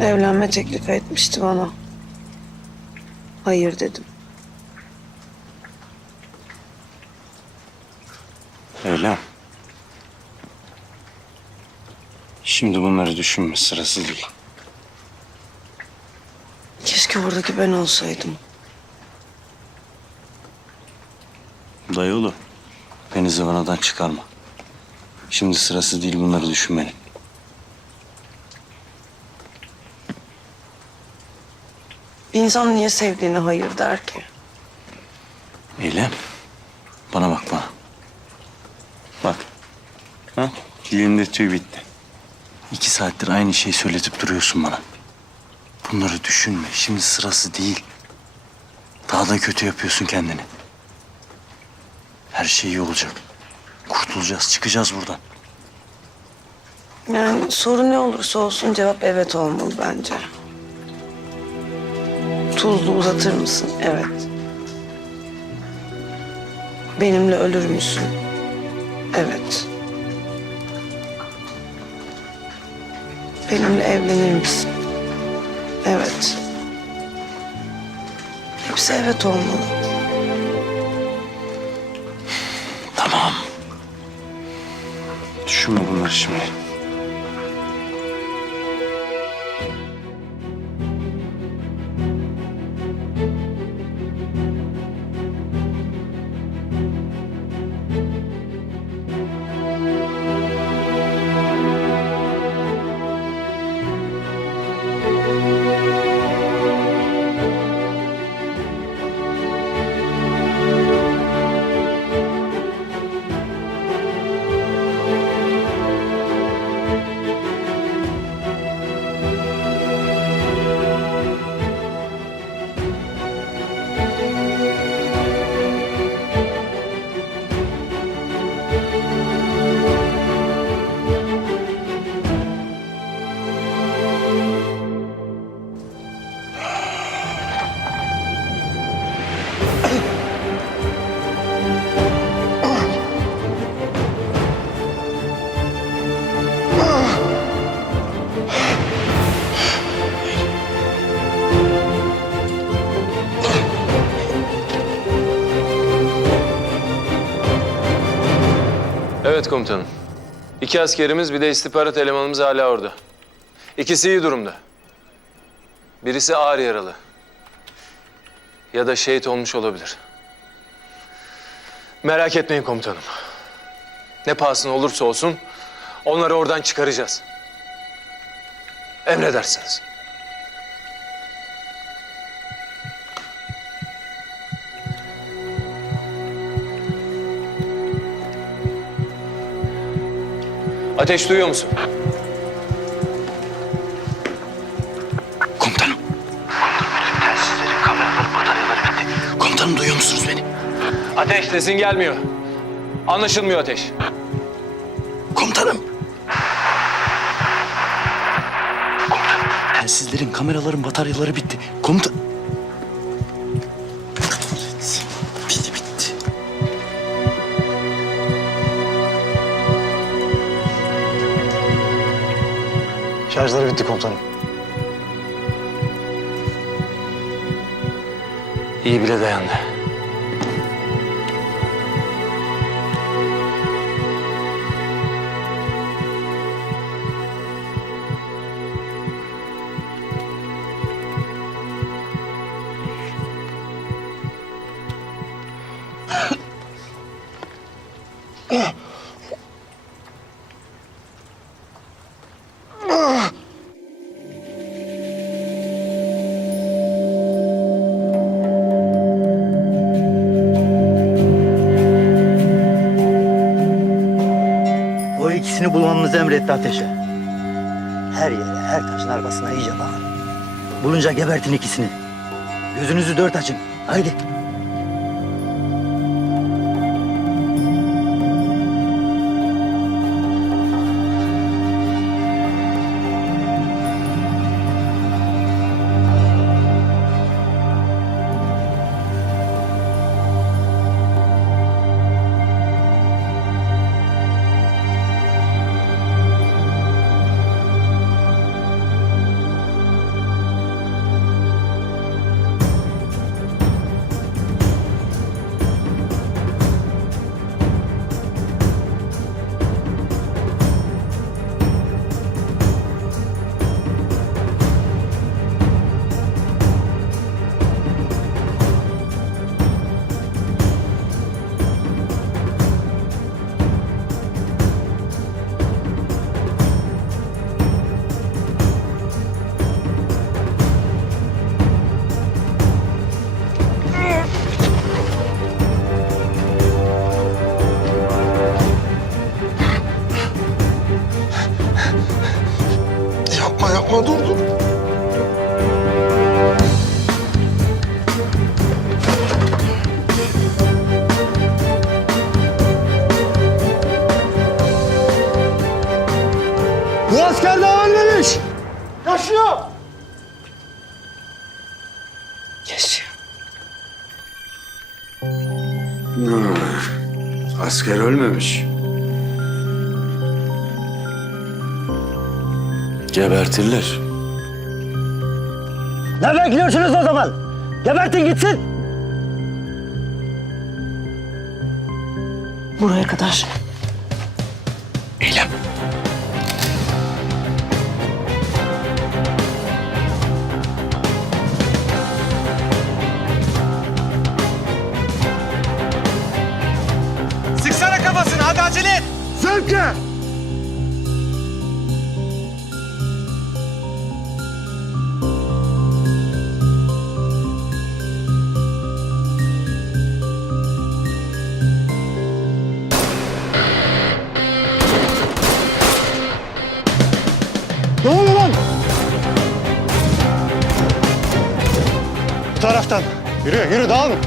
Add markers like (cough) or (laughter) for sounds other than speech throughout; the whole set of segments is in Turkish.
Evlenme teklif etmişti bana. Hayır dedim. Öyle. Şimdi bunları düşünme sırası değil. Keşke oradaki ben olsaydım. Dayıoğlu, beni zıvanadan çıkarma. Şimdi sırası değil bunları düşünmenin. İnsan niye sevdiğine hayır der ki? Eylem, bana bak bana. Bak, ha? dilinde tüy bitti. İki saattir aynı şeyi söyletip duruyorsun bana. Bunları düşünme, şimdi sırası değil. Daha da kötü yapıyorsun kendini. Her şey iyi olacak. Kurtulacağız, çıkacağız buradan. Yani soru ne olursa olsun cevap evet olmalı bence. Tuzlu uzatır mısın? Evet. Benimle ölür müsün? Evet. Benimle evlenir misin? Evet. Hepsi evet olmalı. Tamam. Düşünme bunları şimdi. Komutanım. İki askerimiz bir de istihbarat elemanımız hala orada. İkisi iyi durumda. Birisi ağır yaralı. Ya da şehit olmuş olabilir. Merak etmeyin komutanım. Ne pahasına olursa olsun onları oradan çıkaracağız. Emredersiniz. Ateş duyuyor musun? Komutanım. Telsizlerin, kameraların, bataryaları bitti. Komutanım duyuyor musunuz beni? Ateş sesin gelmiyor. Anlaşılmıyor ateş. Komutanım. Komutanım. Telsizlerin, kameraların, bataryaları bitti. Komutan... Şarjları bitti komutanım. İyi bile dayandı. Bulmamızı emretti ateşe. Her yere, her taşın arkasına iyice bakın. Bulunca gebertin ikisini. Gözünüzü dört açın. Haydi. Dur dur. Bu asker daha ölmemiş. Yaşıyor. Yaşıyor. Asker ölmemiş. Gebertirler. Ne bekliyorsunuz o zaman? Gebertin gitsin. Buraya kadar. Yürü yürü dağılın.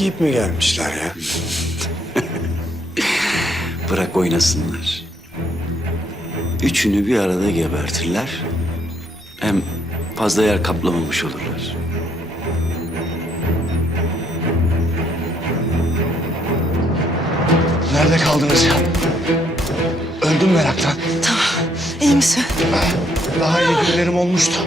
Yiyip mi gelmişler ya? (laughs) Bırak oynasınlar. Üçünü bir arada gebertirler. Hem fazla yer kaplamamış olurlar. Nerede kaldınız ya? Öldüm meraktan. İyi misin? Daha iyi günlerim olmuştu.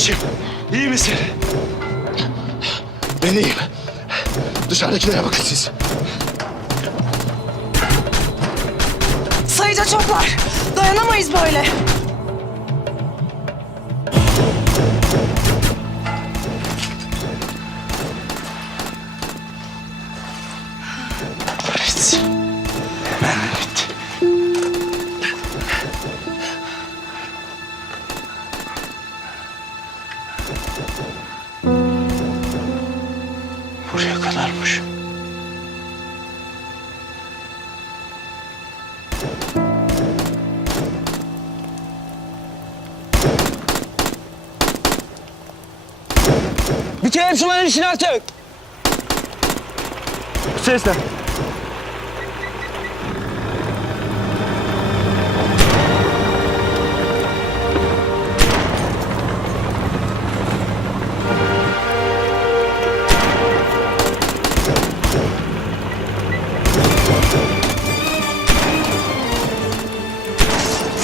Kardeşim, iyi misin? Ben iyiyim. Dışarıdakilere bakın siz. Sayıca çoklar. Dayanamayız böyle. İşini artık. Sesle.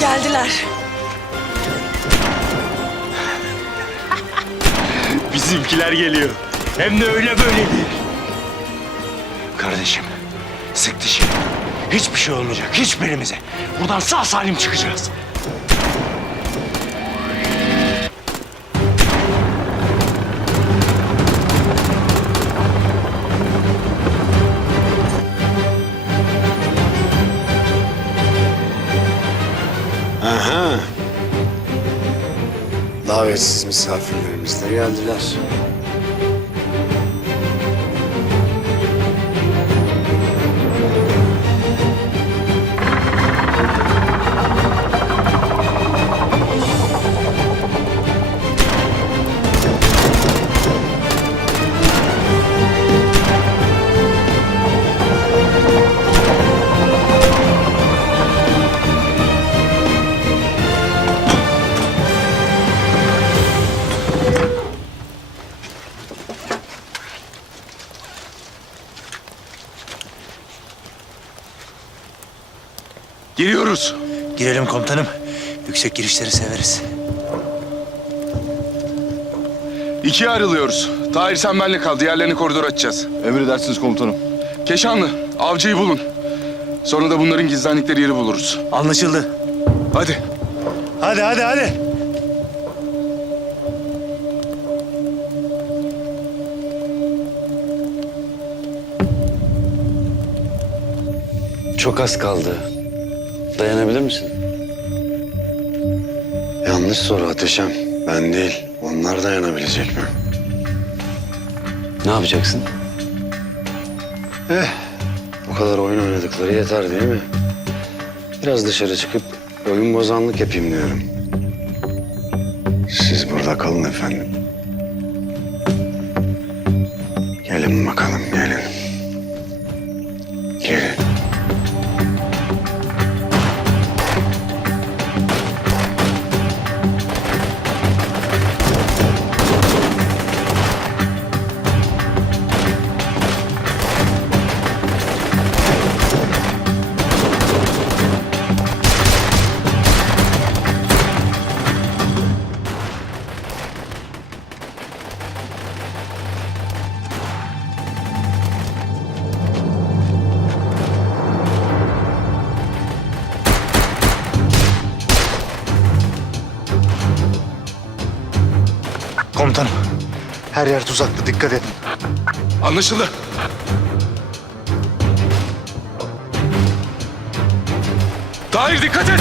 Geldiler. Bizimkiler geliyor. Hem de öyle böyle değil. Kardeşim, sık dişini. Hiçbir şey olmayacak, hiçbirimize. Buradan sağ salim çıkacağız. Aha. Davetsiz misafirlerimiz de geldiler. Girelim komutanım. Yüksek girişleri severiz. İkiye ayrılıyoruz. Tahir sen benle kal. Diğerlerini koridor açacağız. Emredersiniz komutanım. Keşanlı, avcıyı bulun. Sonra da bunların gizlendikleri yeri buluruz. Anlaşıldı. Hadi. Hadi hadi hadi. Çok az kaldı. Dayanabilir misin? Yanlış soru Ateşem. Ben değil. Onlar dayanabilecek mi? Ne yapacaksın? Eh, bu kadar oyun oynadıkları yeter değil mi? Biraz dışarı çıkıp oyun bozanlık yapayım diyorum. Siz burada kalın efendim. Gelin bakalım, gelin. Her yer tuzaklı. Dikkat edin. Anlaşıldı. Tahir dikkat et.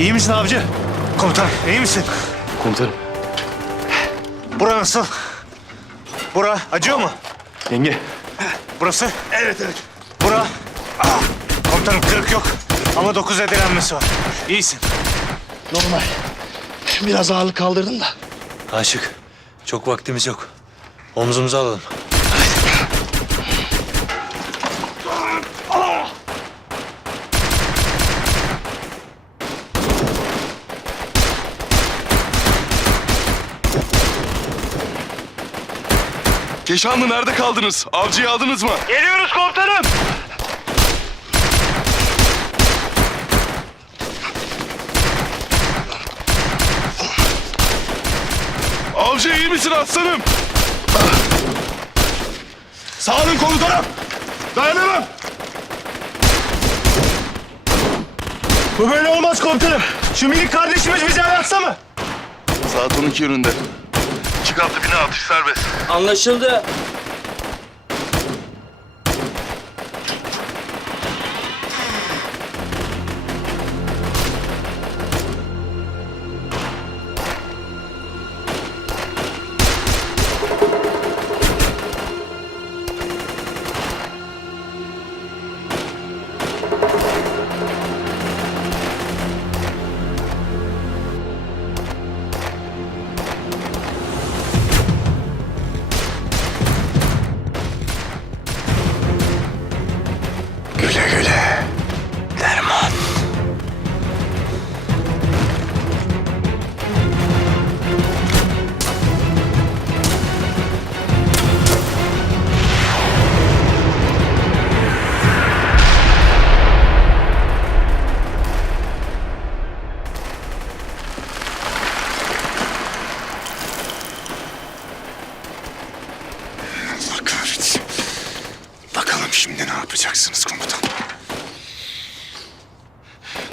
İyi misin avcı? Komutan, iyi misin? Komutanım. Bura nasıl? Bura acıyor mu? Yenge. Burası? Evet, evet. Bura? Ah, komutanım kırık yok. Ama dokuz edelenmesi var. İyisin. Normal. Biraz ağırlık kaldırdım da. Aşık, çok vaktimiz yok. Omzumuza alalım. Keşanlı nerede kaldınız? Avcıyı aldınız mı? Geliyoruz komutanım. Avcı iyi misin aslanım? Sağ olun komutanım. Dayanamam. Bu böyle olmaz komutanım. Şu minik kardeşimiz bize anlatsa mı? Saat 12 yönünde. Çık altı bine atış serbest. Anlaşıldı.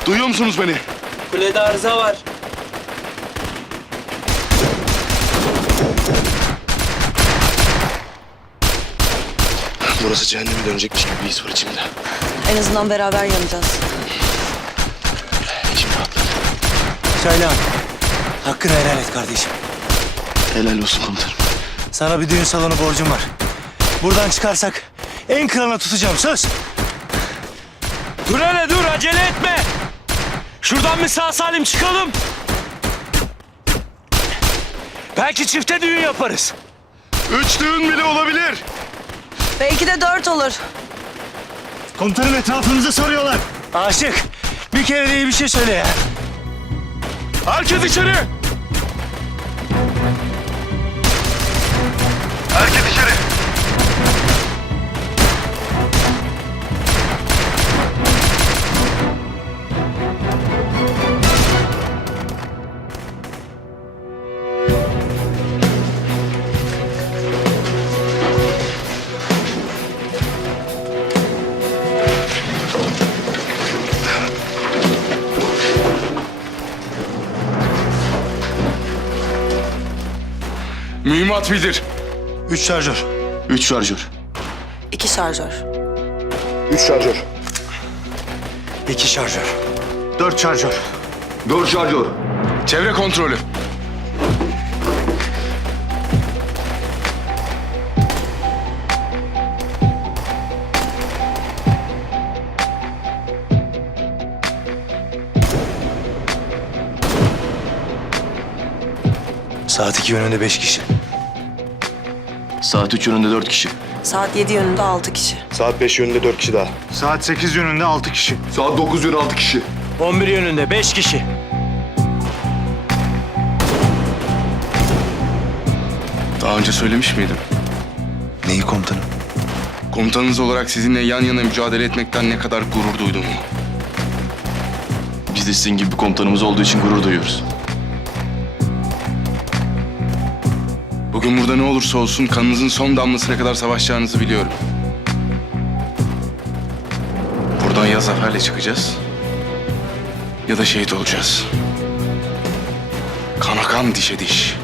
Duyuyor musunuz beni? Kulede arıza var. Burası cehenneme dönecekmiş gibi bir his var içimde. En azından beraber yanacağız. İçim rahatladı. Çaylan, hakkını helal et kardeşim. Helal olsun komutanım. Sana bir düğün salonu borcum var. Buradan çıkarsak en kralına tutacağım söz. Dur hele dur acele etme. Şuradan bir sağ salim çıkalım. Belki çifte düğün yaparız. Üç düğün bile olabilir. Belki de dört olur. Komutanım etrafımızı soruyorlar. Aşık, bir kere de iyi bir şey söyle ya. Herkes içeri. Mühimmat bildir. Üç şarjör. Üç şarjör. İki şarjör. Üç şarjör. İki şarjör. Dört şarjör. Dört şarjör. Çevre kontrolü. Saat iki yönünde beş kişi. Saat üç yönünde dört kişi. Saat yedi yönünde altı kişi. Saat 5 yönünde 4 kişi daha. Saat sekiz yönünde altı kişi. Saat dokuz yönü altı kişi. 11 yönünde 5 kişi. Daha önce söylemiş miydim? Neyi komutanım? Komutanınız olarak sizinle yan yana mücadele etmekten ne kadar gurur duyduğumu. Biz de sizin gibi bir komutanımız olduğu için gurur duyuyoruz. Bugün burada ne olursa olsun kanınızın son damlasına kadar savaşacağınızı biliyorum. Buradan ya zaferle çıkacağız ya da şehit olacağız. Kana kan dişe diş.